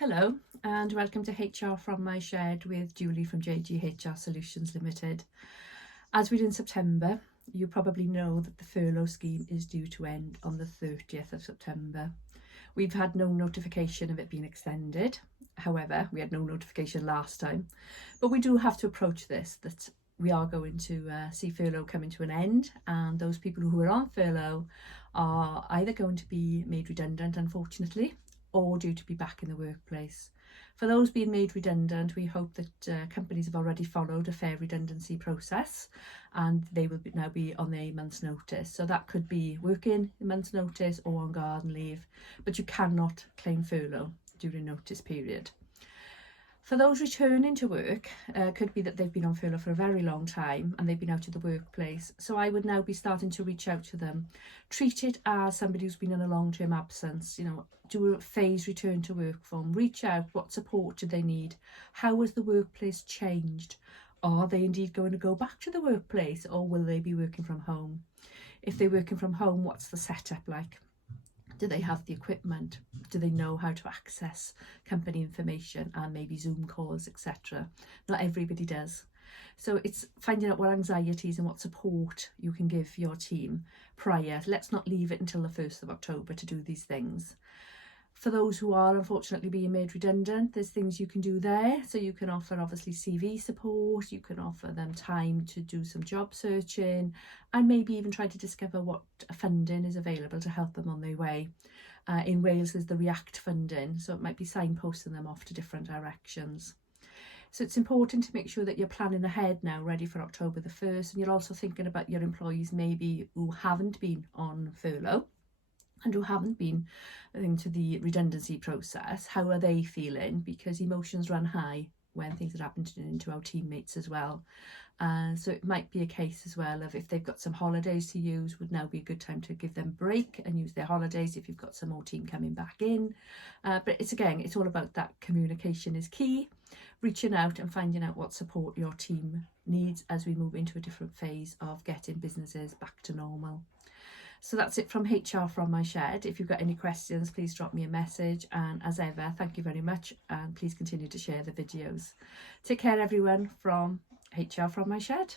Hello and welcome to HR from my shed with Julie from JGHR Solutions Limited. As we're in September, you probably know that the furlough scheme is due to end on the 30th of September. We've had no notification of it being extended. However, we had no notification last time, but we do have to approach this that we are going to see furlough coming to an end, and those people who are on furlough are either going to be made redundant, unfortunately, or due to be back in the workplace. For those being made redundant, we hope that companies have already followed a fair redundancy process and they will now be on a month's notice. So that could be working a month's notice or on garden leave, but you cannot claim furlough during notice period. For those returning to work, could be that they've been on furlough for a very long time and they've been out of the workplace. So I would now be starting to reach out to them. Treat it as somebody who's been in a long-term absence, do a phased return to work form. Reach out, what support do they need? How has the workplace changed? Are they indeed going to go back to the workplace, or will they be working from home? If they're working from home, what's the setup like? Do they have the equipment? Do they know how to access company information and maybe Zoom calls, etc.? Not everybody does. So it's finding out what anxieties and what support you can give your team prior. Let's not leave it until the 1st of October to do these things. For those who are unfortunately being made redundant, there's things you can do there. So you can offer obviously CV support, you can offer them time to do some job searching, and maybe even try to discover what funding is available to help them on their way. In Wales there's the React funding, so it might be signposting them off to different directions. So it's important to make sure that you're planning ahead now, ready for October the 1st, and you're also thinking about your employees maybe who haven't been on furlough and who haven't been into the redundancy process. How are they feeling? Because emotions run high when things are happening to our teammates as well. So it might be a case as well of, if they've got some holidays to use, would now be a good time to give them a break and use their holidays if you've got some more team coming back in. But it's all about that communication is key, reaching out and finding out what support your team needs as we move into a different phase of getting businesses back to normal. So that's it from HR from my shed. If you've got any questions, please drop me a message. And as ever, thank you very much. And please continue to share the videos. Take care, everyone, from HR from my shed.